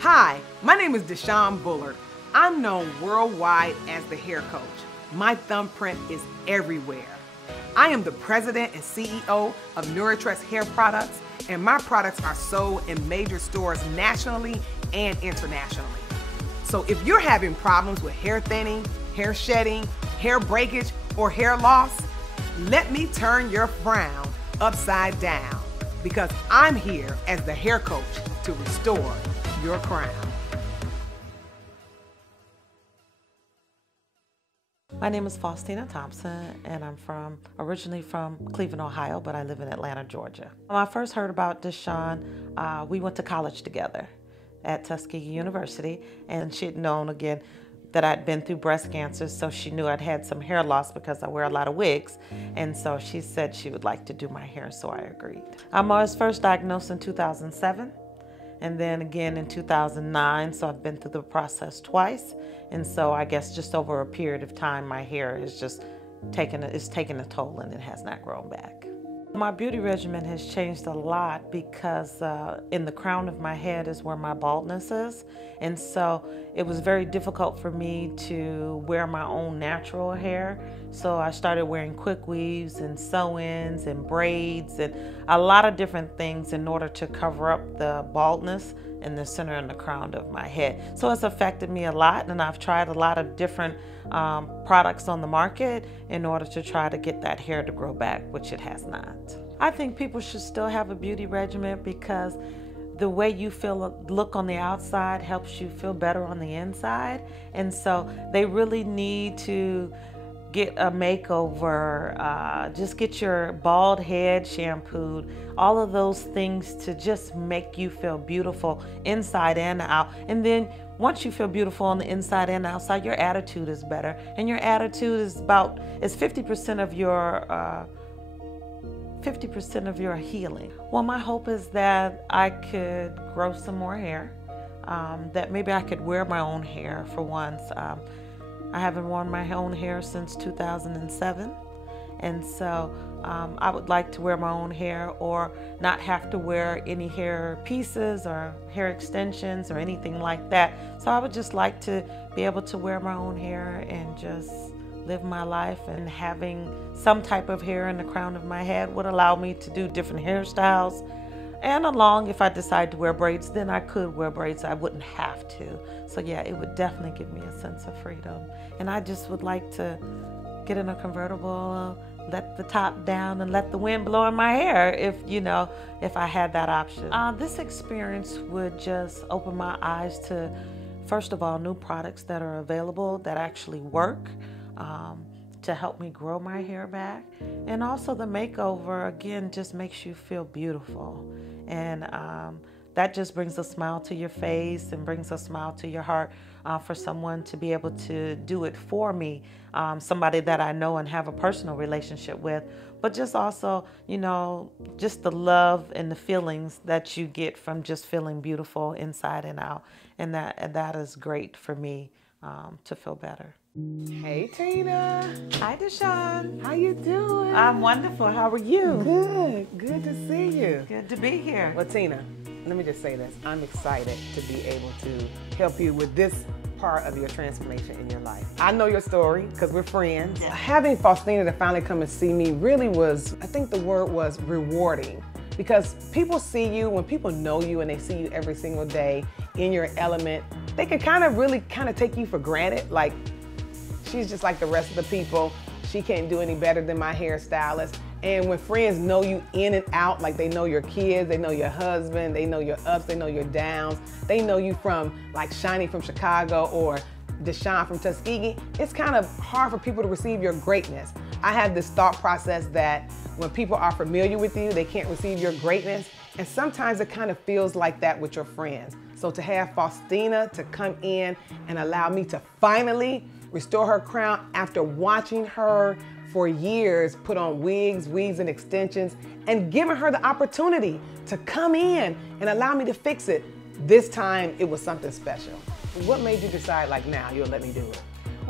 Hi, my name is DeShawn Bullard. I'm known worldwide as the hair coach. My thumbprint is everywhere. I am the president and CEO of NeuroTrust Hair Products, and my products are sold in major stores nationally and internationally. So if you're having problems with hair thinning, hair shedding, hair breakage, or hair loss, let me turn your frown upside down, because I'm here as the hair coach to restore your crown. My name is Faustina Thompson, and I'm originally from Cleveland, Ohio, but I live in Atlanta, Georgia. When I first heard about DeShawn, we went to college together at Tuskegee University, and she had known, again, that I'd been through breast cancer, so she knew I'd had some hair loss because I wear a lot of wigs, and so she said she would like to do my hair, so I agreed. I was first diagnosed in 2007, and then again in 2009, so I've been through the process twice, and so I guess just over a period of time, my hair is just taking a toll, and it has not grown back. My beauty regimen has changed a lot because in the crown of my head is where my baldness is, and so it was very difficult for me to wear my own natural hair. So I started wearing quick weaves and sew-ins and braids and a lot of different things in order to cover up the baldness in the center and the crown of my head. So it's affected me a lot, and I've tried a lot of different products on the market in order to try to get that hair to grow back, which it has not. I think people should still have a beauty regimen because the way you look on the outside helps you feel better on the inside, and so they really need to get a makeover, just get your bald head shampooed, all of those things to just make you feel beautiful inside and out. And then once you feel beautiful on the inside and outside, your attitude is better. And your attitude is 50% of your healing. Well, my hope is that I could grow some more hair, that maybe I could wear my own hair for once. I haven't worn my own hair since 2007, and so I would like to wear my own hair or not have to wear any hair pieces or hair extensions or anything like that. So I would just like to be able to wear my own hair and just live my life, and having some type of hair in the crown of my head would allow me to do different hairstyles. And if I decide to wear braids, then I could wear braids. I wouldn't have to. So yeah, it would definitely give me a sense of freedom. And I just would like to get in a convertible, let the top down, and let the wind blow in my hair if I had that option. This experience would just open my eyes to, first of all, new products that are available that actually work, to help me grow my hair back. And also the makeover, again, just makes you feel beautiful. And that just brings a smile to your face and brings a smile to your heart for someone to be able to do it for me, somebody that I know and have a personal relationship with, but just also, just the love and the feelings that you get from just feeling beautiful inside and out. And that is great for me to feel better. Hey, Tina. Hi, DeShawn. How you doing? I'm wonderful. How are you? Good. Good to see you. Good to be here. Well, Tina, let me just say this. I'm excited to be able to help you with this part of your transformation in your life. I know your story because we're friends. Yeah. Having Faustina to finally come and see me really was, I think the word was rewarding, because people see you, when people know you and they see you every single day in your element, they can really take you for granted. Like, she's just like the rest of the people. She can't do any better than my hairstylist. And when friends know you in and out, like they know your kids, they know your husband, they know your ups, they know your downs, they know you from like Shante from Chicago or DeShawn from Tuskegee, it's kind of hard for people to receive your greatness. I have this thought process that when people are familiar with you, they can't receive your greatness. And sometimes it kind of feels like that with your friends. So to have Faustina to come in and allow me to finally restore her crown after watching her for years put on wigs and extensions, and giving her the opportunity to come in and allow me to fix it, this time it was something special. What made you decide, like, now you'll let me do it?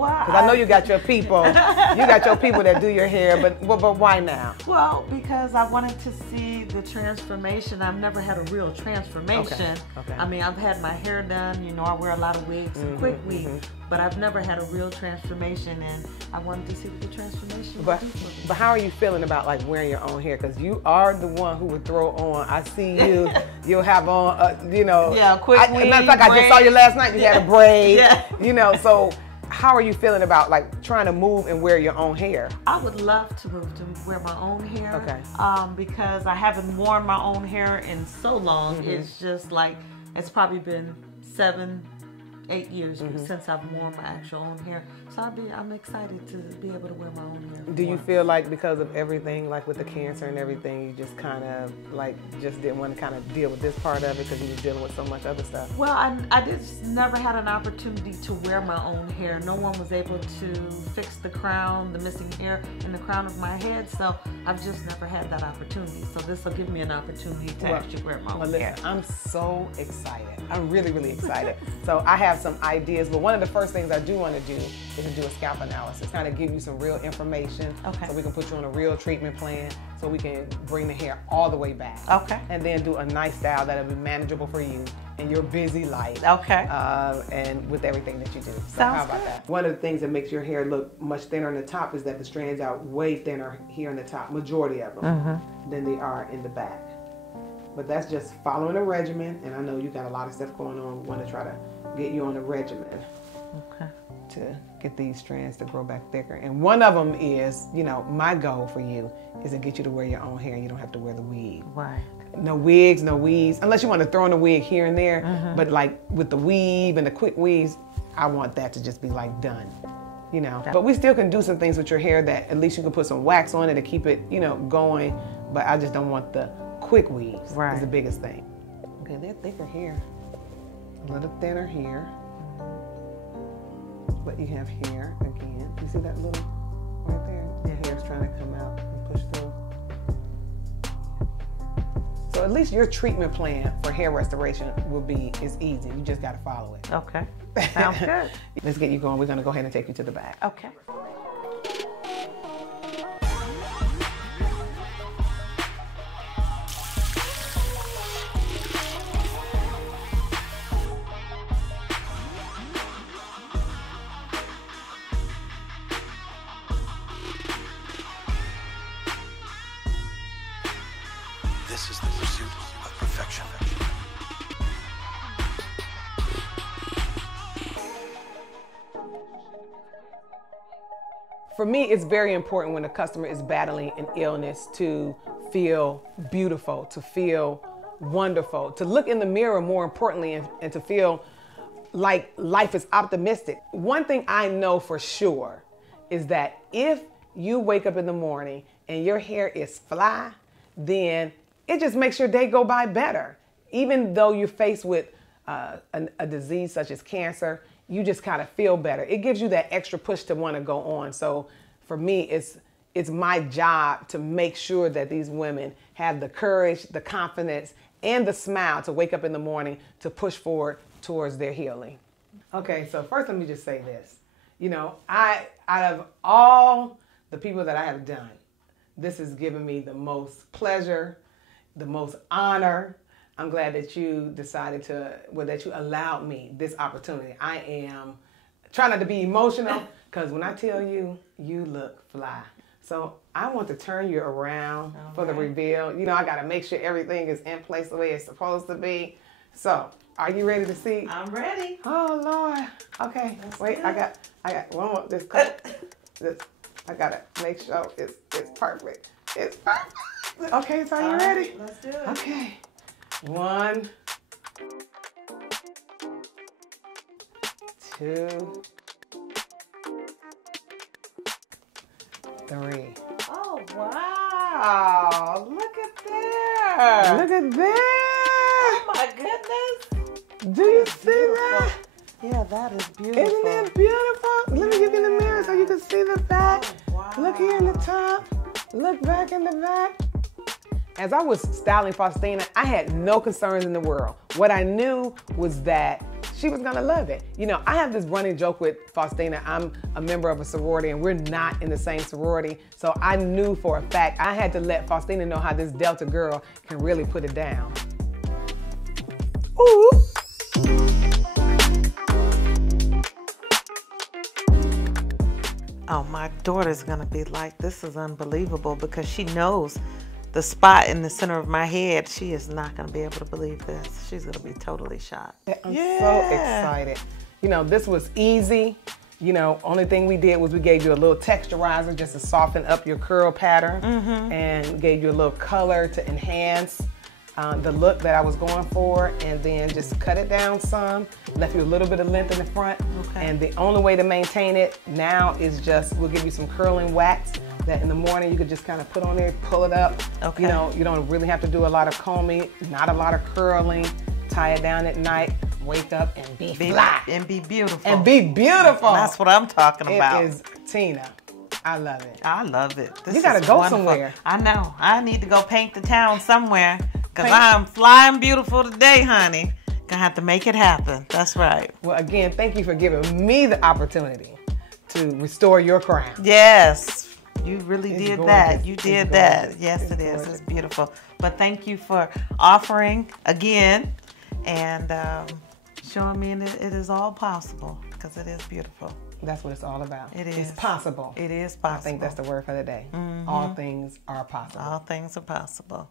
Because I know you got your people. You got your people that do your hair, but why now? Well, because I wanted to see the transformation. I've never had a real transformation. Okay. I mean, I've had my hair done. You know, I wear a lot of wigs and quick wigs, but I've never had a real transformation, and I wanted to see what the transformation would be. But how are you feeling about like wearing your own hair? Because you are the one who would throw on. I see you. You'll have on, you know. Yeah, quick wig. Matter of fact, I just saw you last night. You had a braid. Yeah. You know, so how are you feeling about like trying to move and wear your own hair? I would love to move to wear my own hair. Okay. Because I haven't worn my own hair in so long. It's just like, it's probably been 7, 8 years since I've worn my actual own hair. So I'm excited to be able to wear my own hair. Do you feel like because of everything, like with the cancer and everything, you just kind of like just didn't want to kind of deal with this part of it because you was dealing with so much other stuff? Well, I just never had an opportunity to wear my own hair. No one was able to fix the crown, the missing hair in the crown of my head. So I've just never had that opportunity. So this will give me an opportunity to actually wear my own hair. I'm so excited. I'm really, really excited. So I have some ideas, but one of the first things I do want to do is to do a scalp analysis, kind of give you some real information, so we can put you on a real treatment plan, so we can bring the hair all the way back. And then do a nice style that'll be manageable for you in your busy life. And with everything that you do. So how about that? One of the things that makes your hair look much thinner on the top is that the strands are way thinner here on the top, majority of them, than they are in the back. But that's just following a regimen, and I know you got a lot of stuff going on. We want to try to get you on a regimen to get these strands to grow back thicker. And one of them is, you know, my goal for you is to get you to wear your own hair and you don't have to wear the wig. No wigs, no weaves, unless you want to throw in a wig here and there, but like with the weave and the quick weaves, I want that to just be like done, you know. But we still can do some things with your hair that at least you can put some wax on it to keep it, you know, going, but I just don't want the quick weaves is the biggest thing. Okay, they're thicker here. A little thinner here. But you have here again. You see that little right there? Your hair's trying to come out and push through. So at least your treatment plan for hair restoration is easy. You just got to follow it. Okay. Sounds good. Let's get you going. We're going to go ahead and take you to the back. Okay. This is the pursuit of perfection. For me, it's very important when a customer is battling an illness to feel beautiful, to feel wonderful, to look in the mirror more importantly, and to feel like life is optimistic. One thing I know for sure is that if you wake up in the morning and your hair is fly, then it just makes your day go by better. Even though you're faced with a disease such as cancer, you just kind of feel better. It gives you that extra push to want to go on. So for me, it's my job to make sure that these women have the courage, the confidence, and the smile to wake up in the morning to push forward towards their healing. Okay, so first let me just say this. You know, out of all the people that I have done, this has given me the most pleasure, the most honor. I'm glad that you decided that you allowed me this opportunity. I am trying not to be emotional because when I tell you, you look fly. So I want to turn you around for the reveal. You know, I got to make sure everything is in place the way it's supposed to be. So are you ready to see? I'm ready. Oh, Lord. Okay. Wait, good. I got one more. I got to make sure it's perfect. It's perfect. Okay, so are you ready? Let's do it. Okay. 1, 2, 3. Oh, wow. Look at there. Look at there. Oh, my goodness. Do you see that? Yeah, that is beautiful. Isn't that beautiful? Let me get in the mirror so you can see the back. Oh, wow. Look here in the top. Look back in the back. As I was styling Faustina, I had no concerns in the world. What I knew was that she was gonna love it. You know, I have this running joke with Faustina. I'm a member of a sorority and we're not in the same sorority. So I knew for a fact I had to let Faustina know how this Delta girl can really put it down. Ooh. Oh, my daughter's gonna be like, this is unbelievable, because she knows the spot in the center of my head. She is not gonna be able to believe this. She's gonna be totally shocked. I'm so excited. You know, this was easy. You know, only thing we did was we gave you a little texturizer just to soften up your curl pattern, and gave you a little color to enhance the look that I was going for, and then just cut it down some, left you a little bit of length in the front, and the only way to maintain it now is just, we'll give you some curling wax that in the morning you could just kind of put on there, pull it up. You know, you don't really have to do a lot of combing, not a lot of curling, tie it down at night, wake up and be fly. And be beautiful. And be beautiful. That's what I'm talking about. It is Tina. I love it. I love it. This You gotta is go wonderful. somewhere. I know. I need to go paint the town somewhere, because I'm flying beautiful today, honey. Gonna have to make it happen. That's right. Well, again, thank you for giving me the opportunity to restore your crown. Yes. You really It's did gorgeous. that. You did It's that. gorgeous. Yes, It's it is. gorgeous. It's beautiful. But thank you for offering again and showing me it is all possible, because it is beautiful. That's what it's all about. It is. It's possible. It is possible. I think that's the word for the day. All things are possible. All things are possible.